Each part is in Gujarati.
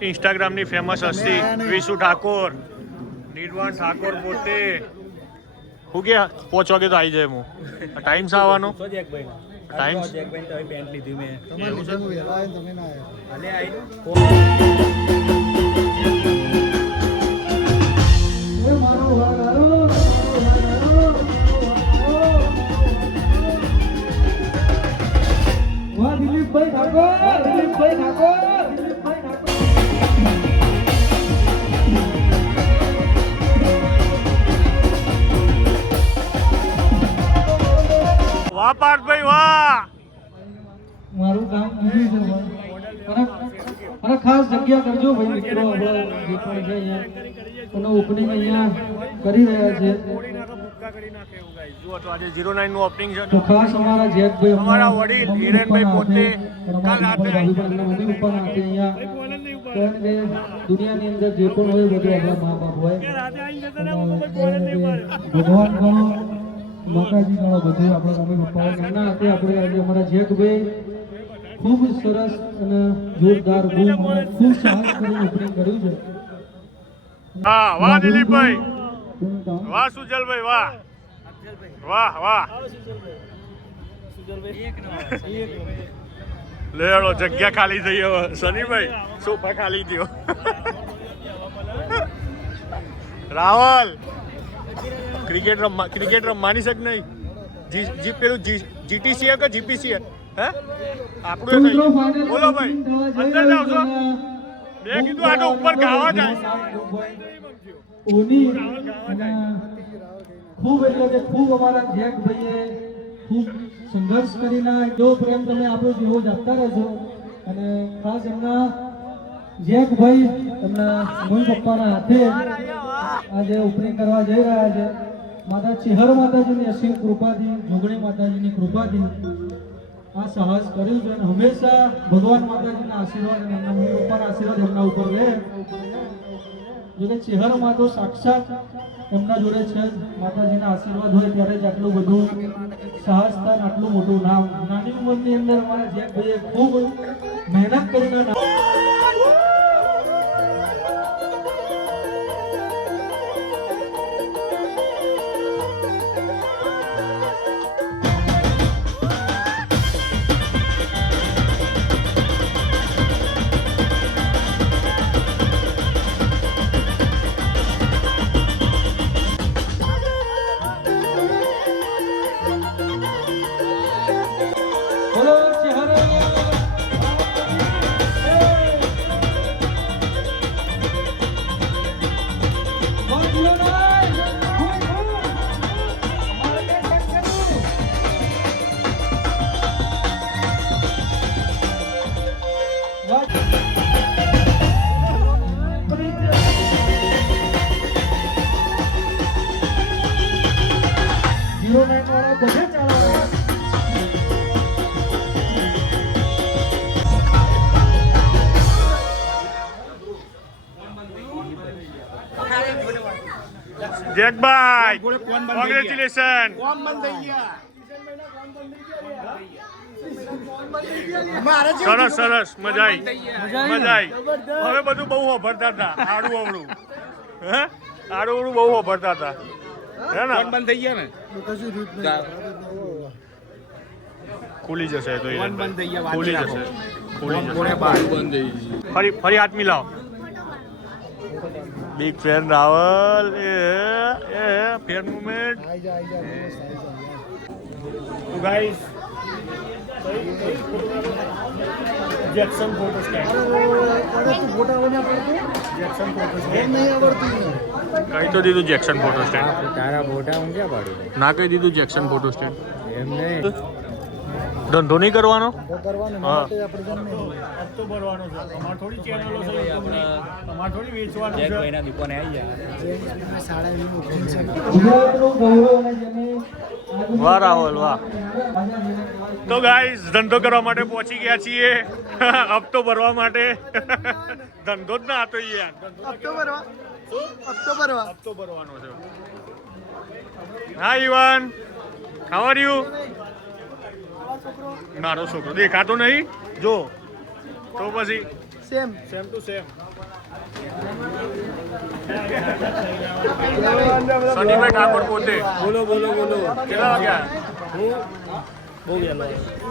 ઇન્સ્ટાગ્રામની ફેમસ હસ્તી વિશુ ઠાકોર, નિર્વાણ ઠાકોર પોતે હું કે 5 વાગે તો આવી જાય હું ટાઈમ છે આવવાનો ટાઈમ દિલીપભાઈ ઠાકોર, દિલીપભાઈ ઠાકોર, દિલીપભાઈ ઠાકોર. વાહ પાર્થભાઈ વાહ. મારું કામ બીજું છે અને ખાસ જગ્યા કરજો ભાઈ મિત્રો. આપણે જે પણ છે અહીંયા એનો ઓપનિંગ અહીંયા કરી રહ્યા છે. આજે 09 નું ઓપનિંગ છે તો ખાસ અમારા જેકભાઈ, અમારા વડીલ હિરેનભાઈ પોતે કાલ રાતે મમ્મી પપ્પા નાખે અહીંયા. કારણ કે દુનિયાની અંદર જે પણ હોય બધું આપણા મા બાપ હોય. ભગવાન ગણો, માતાજી ગણો, બધું આપણા મમ્મી પપ્પા એમના હાથે આપણે આજે અમારા જેકભાઈ ખૂબ સરસ અને જોરદાર ખૂબ સાહસ કરીને ઓપનિંગ કર્યું છે. હા વાહ દિલીપભાઈ વાહ, સુજલભાઈ વાહ વાહ વાહ. લેડો જગ્યા ખાલી થઈ હવે સનીભાઈ, સોફા ખાલી થયો. રાવલ ક્રિકેટ રમવાની શક નહીં. જી પેલું જીટીસી કે જીપીસી હે આપણું બોલો ભાઈ અંદર જાવ છો. મેં કીધું આનો ઉપર ગાવા જાય. ખૂબ એટલે કે ખૂબ અમારા જેકભાઈએ ખૂબ સંઘર્ષ કરીને જો પ્રેમ તમે આપો છો એવો જ આપતા રહેજો. અને ખાસ એમના જેકભાઈ એમના મમ્મી પપ્પાના હાથે આજે ઓપનિંગ કરવા જઈ રહ્યા છે. માતા ચેહર માતાજીની અસીમ કૃપાથી, જોગણી માતાજીની કૃપાથી આ સાહસ કર્યું છે. અને હંમેશા ભગવાન માતાજીના આશીર્વાદ અને એમના મમ્મી પપ્પાના આશીર્વાદ એમના ઉપર રહે. જોકે ચેહરમાં તો સાક્ષાત એમના જોડે છે. માતાજીના આશીર્વાદ હોય ત્યારે જ આટલું બધું સાહસ થાય, આટલું મોટું નામ. નાની ઉંમરની અંદર અમારા જેકભાઈએ ખૂબ મહેનત કરીને જેકભાઈ કોંગ્રેચ્યુલેશન. સરસ સરસ મજા આવી. હવે બધું બહુ વાપરતા હતા. આડું અવળું હે આડું અવળું બહુ વાપરતા હતા હે ને. બંધ થઈ ગયા ને ખુલી જશે તો ખુલી જશે. ફરી હાથ મિલાવો. બિગ ફેન રાવલ એ ફેન મુમેન્ટ. તો ગાઈસ જેક્શન ફોટો સ્ટેન્ડ કઈ તો દીધું જેક્શન ફોટો સ્ટેન્ડ. તારા ફોટા હું ક્યાં પાડું? ના કહી દીધું જેક્શન ફોટો સ્ટેન્ડ. એમ નહીં, ધંધો નહીં કરવાનો. હા હપ્તો ભરવાનો છે. તમારે થોડી ચેનલો છે, તમારે થોડી વેચવાનું છે. કોઈના દુકાને આવી જાય. વાહ રાહુલ વાહ. તો ગાઈસ ધંધો કરવા માટે પહોંચી ગયા છીએ. હપ્તો ભરવા માટે. ધંધો જ ના હતો યાર. હપ્તો ભરવાનો છે. હા ઈવાન, હાઉ આર યુ? મારો છોકરો દેખાતો નહીં જો. તો પછી સેમ ટુ સેમ બોલો સનીભાઈ ઠાકોર પોતે બોલો કેટલા વાગ્યા હું બહુ વહેલો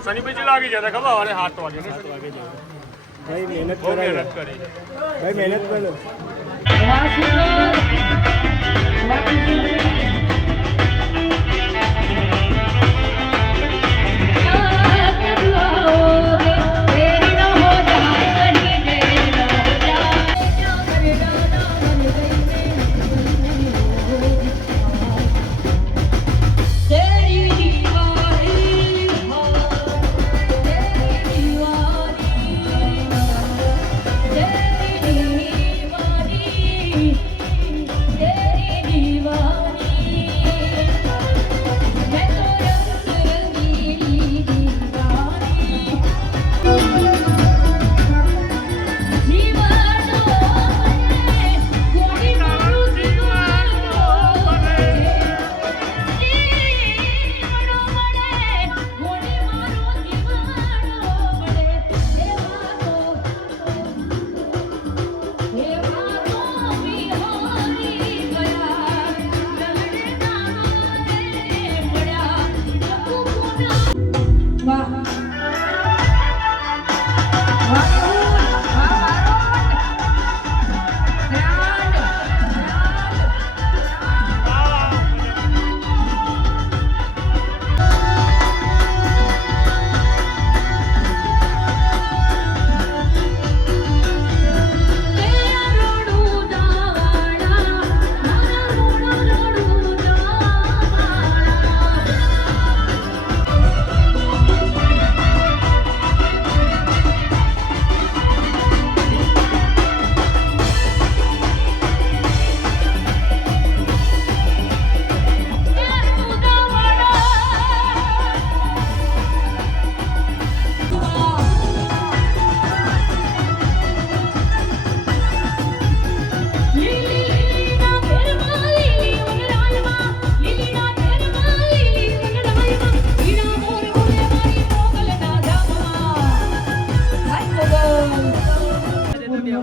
સનીભાઈ કેટલા વાગે જતા ખબર સવારે 7 વાગે ને? ભાઈ મહેનત બહુ કરાવી મહેનત કરી ભાઈ મહેનત કરો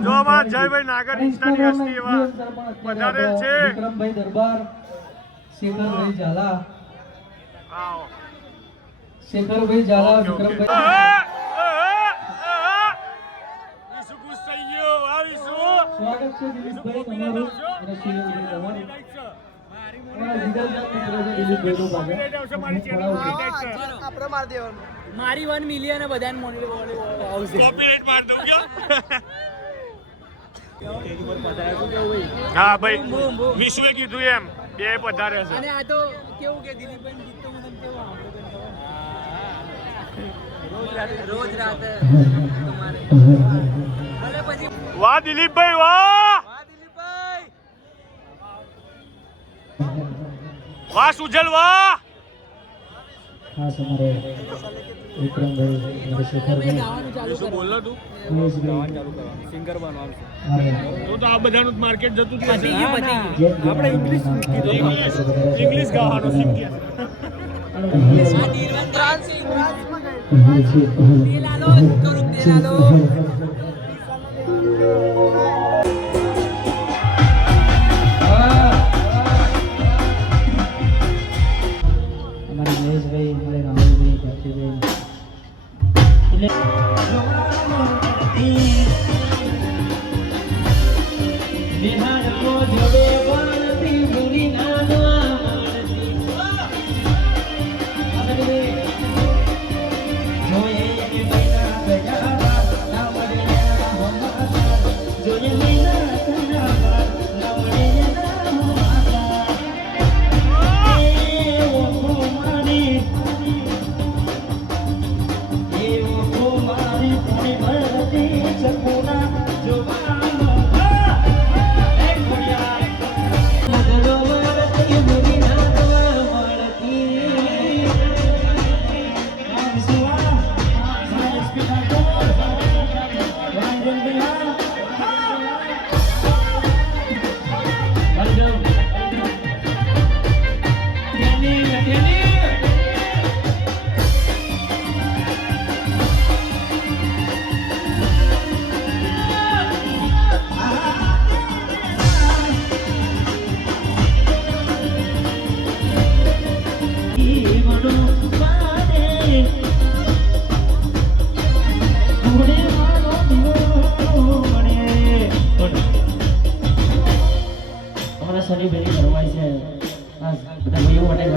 જો અમારા જયભાઈ નાગર ઇન્સ્ટાની હસ્તી એવા પધારેલ છે. વિક્રમભાઈ દરબાર, શેખરભાઈ ઝાલા, આવો. શેખરભાઈ ઝાલા, ઓકે, ઓકે. વિક્રમભાઈ. વિશુ ખુશ થઈ ગયો. વાહ વિશુ. સ્વાગત છે દિલીપભાઈ તમારું અને શિવભાઈ તમારું. અમારા જીગરજાન મિત્ર છે દિલીપભાઈનો ભાગે. મારી 1 મિલિયન બધાને મોનિટર આવશે કોપીરાઈટ માર દઉં ક્યાં? હા ભાઈ વિશ્વે કીધું એમ બે પધારે છે. અને આ તો કેવું કે દિલીપભાઈ ગીત તો મને કેવું રોજ રાતે તમારે અને પછી વાહ દિલીપભાઈ વાહ દિલીપભાઈ વાહ સુજલ વાહ. ખાસ અમારે વિક્રમભાઈ અને શેખરભાઈ ગાવાનું ચાલુ શું બોલ તું? મહેશભાઈ ચાલુ કરવાનું સિંગર બનવાનું છે અને તો આ બધાનું માર્કેટ જતું જ પતી રહેશે. ગયું, પતી જે આપણે ઇંગ્લિશ કીધું ઇંગ્લિશ ગાવાનું શીખ ગયા. અમારે મહેશભાઈ, અમારે રાહુલભાઈ, ભારતીભાઈ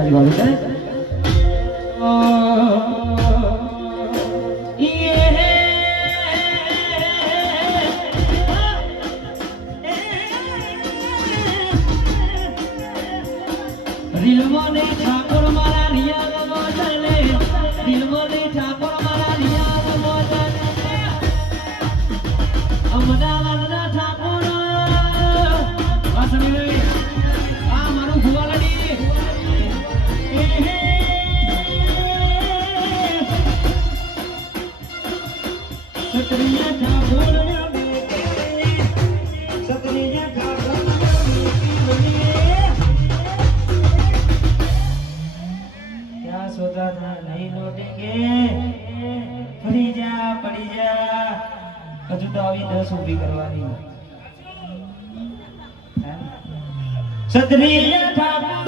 તારી ભાવે કરે દિલમોને ઠાકોર મારા રિયા મોજને દિલમોને ઠાકોર મારા રિયા મોજને અમદાવાદના ઠાકોર વાસણી આ મારું ભુવાલડી સતરિયા ઠાકોર સતરિયા ઠાકોર क्या सोचा था नहीं लौटेंगे पड़ी जा हजू तो अभी 10 ऊभी करवानी सतरिया ठाकुर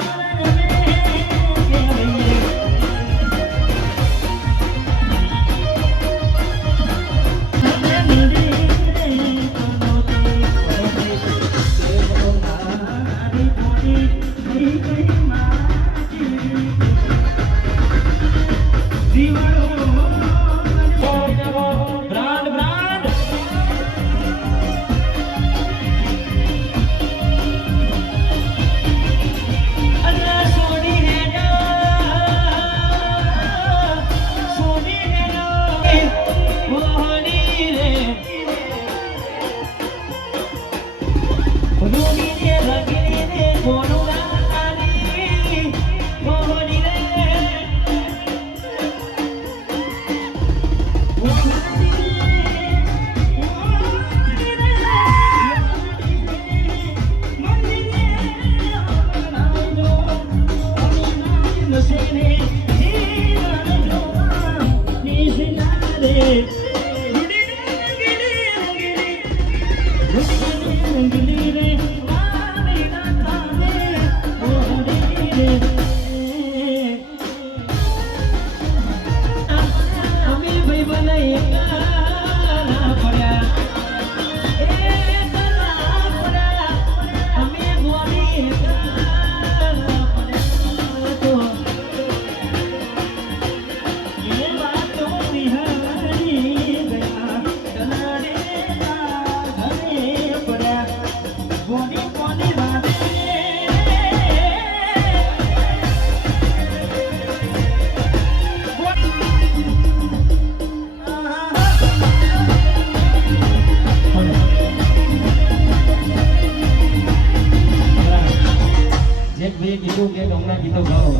કીધું કે હમણાં ગીતો ગાઓ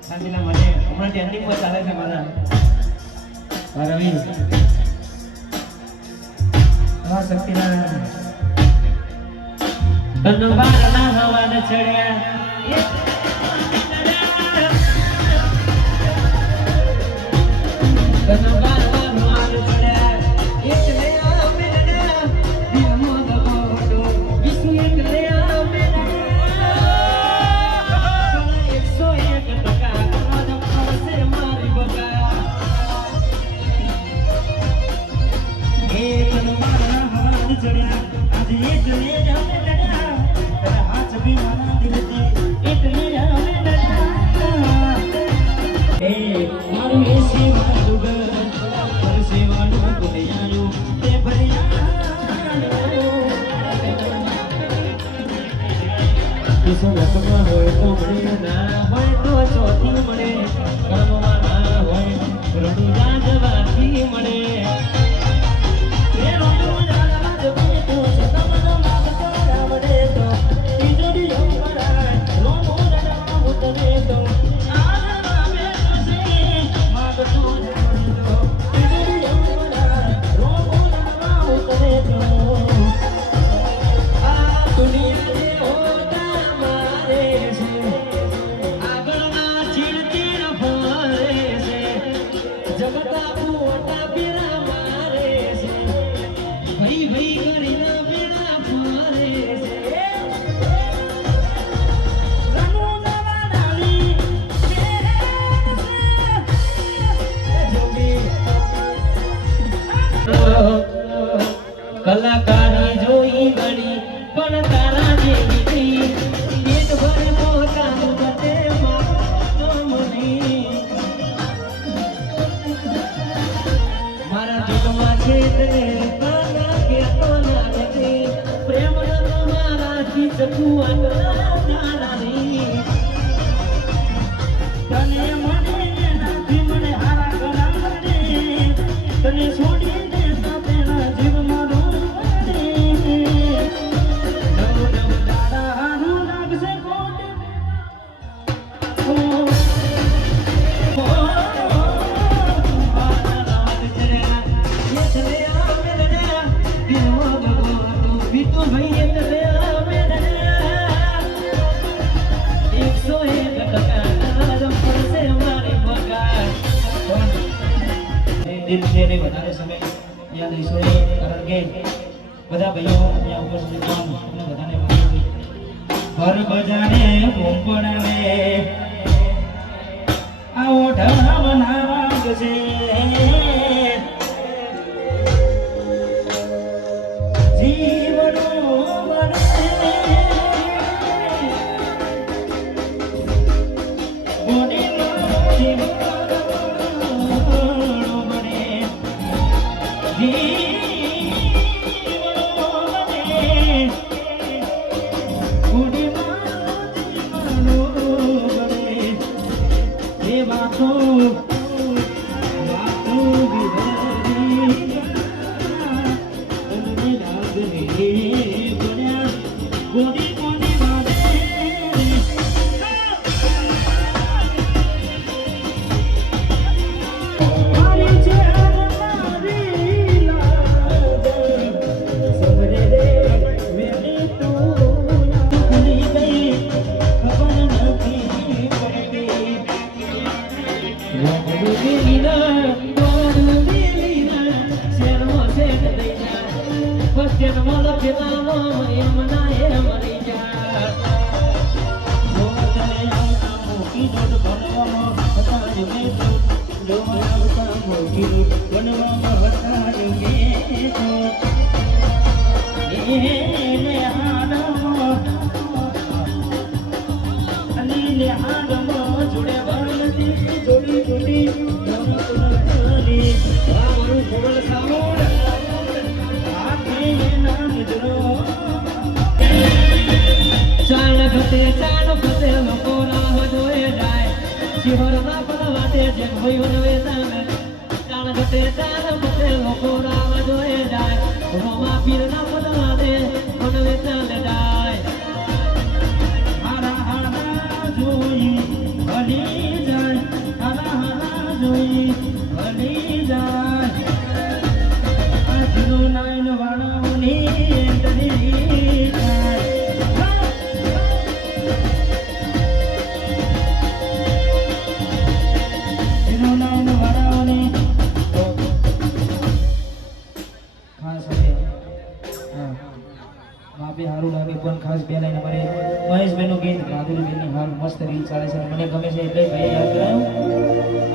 સાંજના મને હમણાં ટ્રેન્ડિંગ પર ચાલે છે મારા રવિ હા શક્તિનારાયણ ધનવારના હવાને ચડ્યા હોય તો મળે ના હોય તો ચોથી મળે કર્મમાં ના હોય રણુજા જવાથી મળે કલાકારી જોઈ ગણી પણ તારા જેવી પેટ ભર પોતાનું બતે દિલથી વધારે સમય યાદ રહીશું નહીં, કારણ કે બધા ભાઈઓ અહીંયા ઉપસ્થિત છે, બધાને હર બજાને બૂમ પડાવે આવો ઢામના વાગ છે જીવનો ખાસ બે લાઈન અમારે મહેશભાઈનું ગીત માધુરીબેનની હાલ મસ્ત રીલ ચાલે છે, મને ગમે છે એટલે ભાઈ યાદ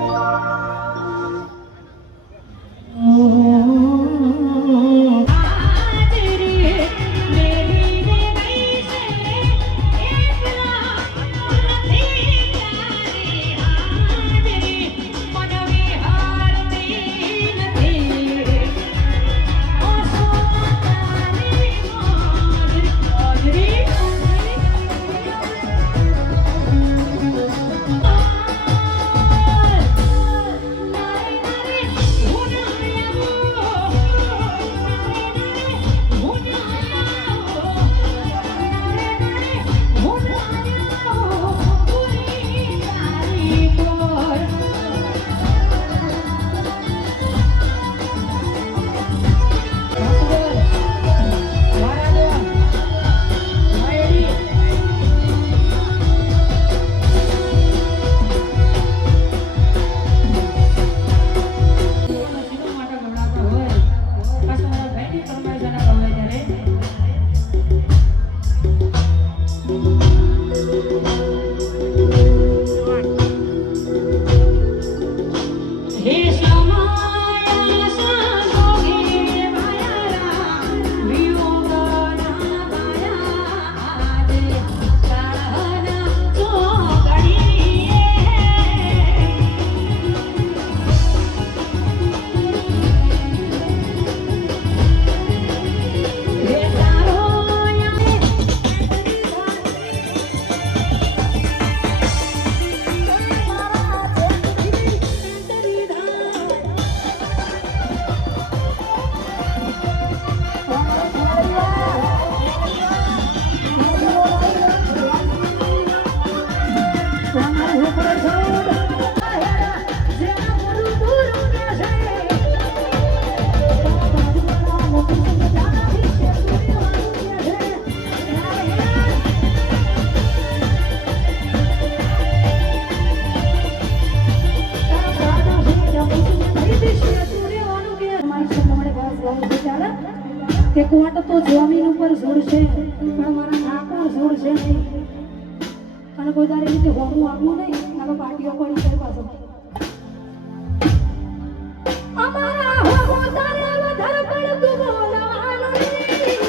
કે કોટ તો જમીન ઉપર છોડશે પણ મારા ઠાકોર છોડશે નહીં અને કોઈ તારી રીતે હોમું આપવું નહીં અને પાટીઓ પડી જાય પાછો અમારા હોમો તારે વધારે પડતું બોલવાનું નહીં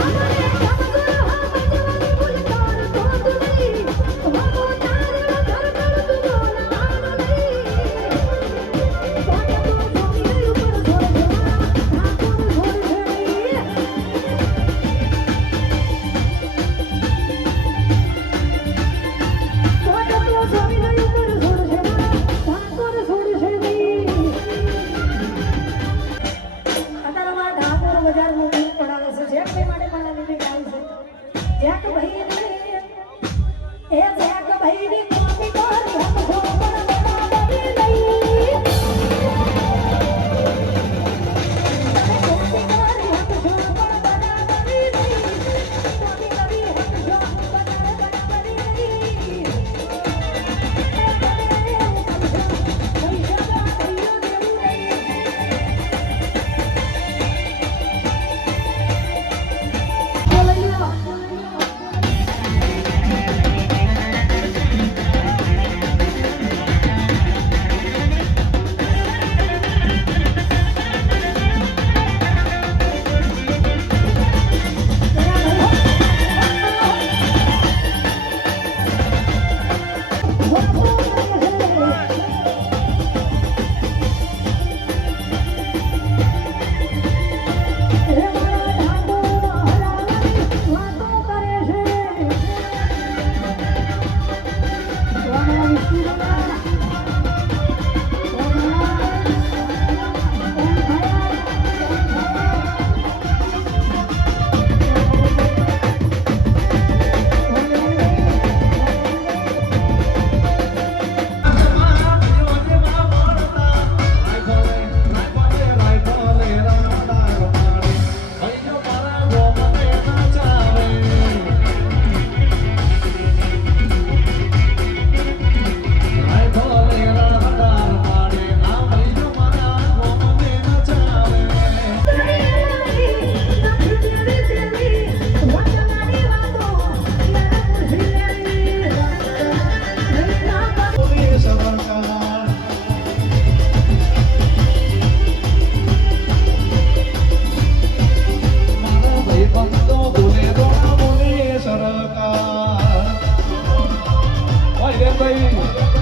અમારે કમજોર હા બચવાની ભૂલ કરતો તું નહીં હોમો તારે વધારે પડતું બોલવાનું નહીં કોટ તો જમીન ઉપર છોડશે ઠાકોર છોડશે નહીં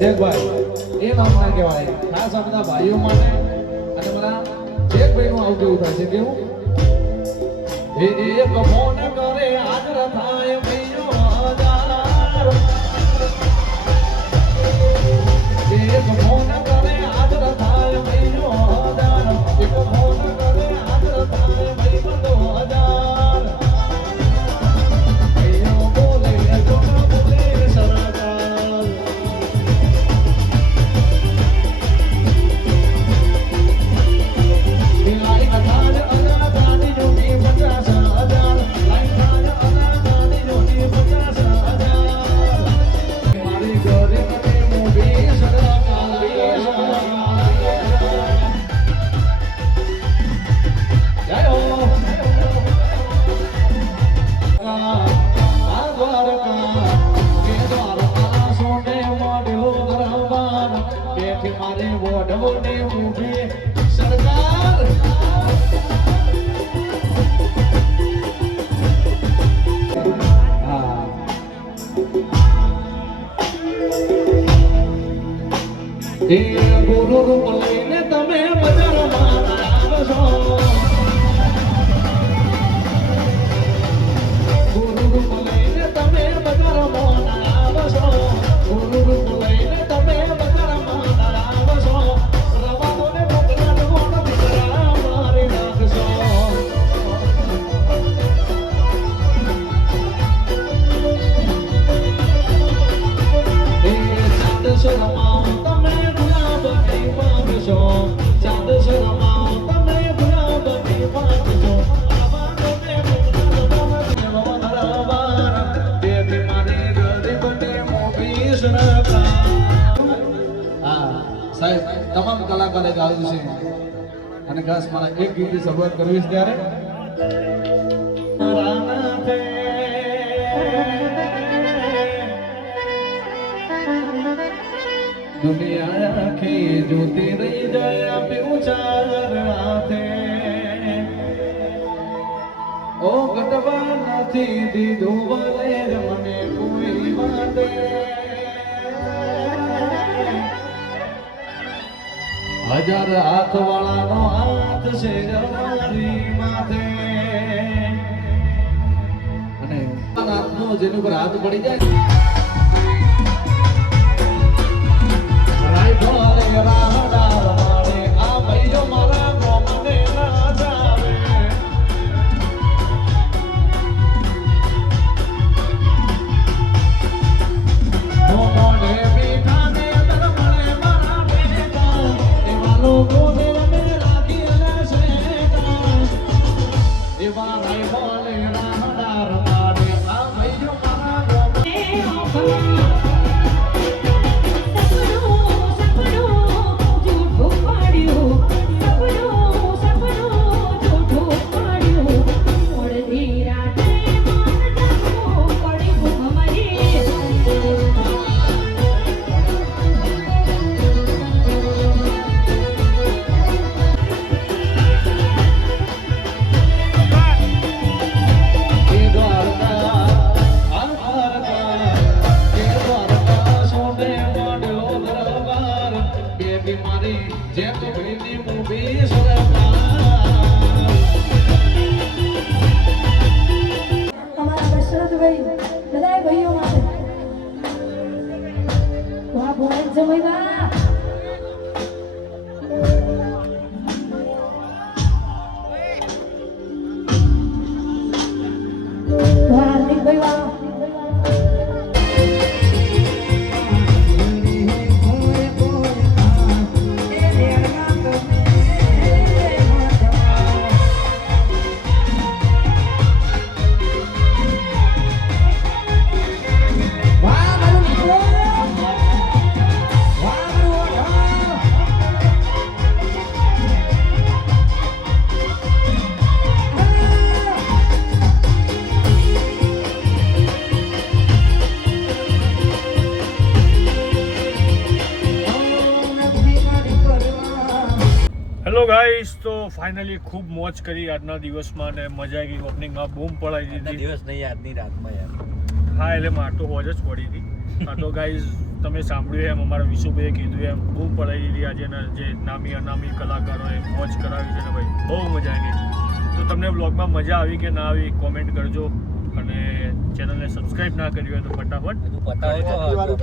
દેખભાઈ એ નામ ના કહેવાય ખાસ આ બધા ભાઈઓ માટે અને મારા જેકભાઈ નું આવું કેવું થાય છે કેવું એ એક ફોન કરે હાજર થાય ભાઈઓ હજાર એક ફોન કરે હાજર થાય ભાઈઓ હજાર એક ફોન કરે હાજર થાય ભાઈ બંધો હજાર ભાઈઓ બોલે જો બોલે સરકાર લાઈક થાજ અનાદાની જોની 50,000 લાઈક થાજ અનાદાની જોની 50,000 મારી ઘરે મને મોભી સરકારી જય હો આ દ્વારકા કે દ્વારકા સોને મોઢો દરબાર કે મારે વોઢવને મોભી સરકાર એ ગુરુ રૂપ લઈને તમે બજારમાં આવશો ગુરુ રૂપ લઈને તમે બજારમાં આવશો ગુરુ રૂપ લઈને તમે બજારમાં આવશો રવાદોને પકડાનો દીકરા મારી નાખશો એ ચાંદ શરમાઓ તમે ગુલાબની પામશો ચાંદ શરમાઓ તમે ગુલાબની પામશો આવા તમે મુક્તરબાર દેવી મારી ગરીબને મોભી સરકાર હા સાહેબ તમામ કલાકારે ગાયું છે અને ખાસ મારા એક ગીતની શરૂઆત કરવી છે ત્યારે દુનિયા આખી જોતી રહી જાય આપ્યું ચાર હાથે ઓ ગટવા નથી દીધું વલેર મને કોઈ વાંધે હજાર હાથ વાળાનો હાથ છે મારી માથે અને હાથનો જેની ઉપર હાથ પડી જાય રાઈફલે રાહડા રમાડે આ ભાઈઓ મારા ગોમને ના જાવે મોને મીઠા ને તરમણે મારા બેટા એવા લોકોને અમે રાખી અને શેટા એવા રાઈફલે રાહડા રમાડે આ ભાઈઓ મારા ગોમને અમારા દશરથભાઈ બધાય ભાઈઓ માટે વાહ ભોળા જમાઈમાં હાર્દિકભાઈ વાહ હેલો ગાઈસ, તો ફાઇનલી ખૂબ મોજ કરી આજના દિવસમાં ને મજા આવી ગઈ. ઓપનિંગમાં બૂમ પડાવી દીધી. દિવસ નહીં આજની રાતમાં યાર. હા, એટલે માર તો હોજ જ પડી હતી. હા તો ગાઈસ, તમે સાંભળ્યું એમ અમારા વિશુભાઈએ કીધું એમ બૂમ પડાવી દીધી આજે ને જે નામી અનામી કલાકારોએ મોજ કરાવી છે ને ભાઈ, બહુ મજા આવી ગઈ. તો તમને વ્લોગમાં મજા આવી કે ના આવી કોમેન્ટ કરજો અને ચેનલને સબસ્ક્રાઈબ ના કરી હોય તો ફટાફટ બધું પતાવો તો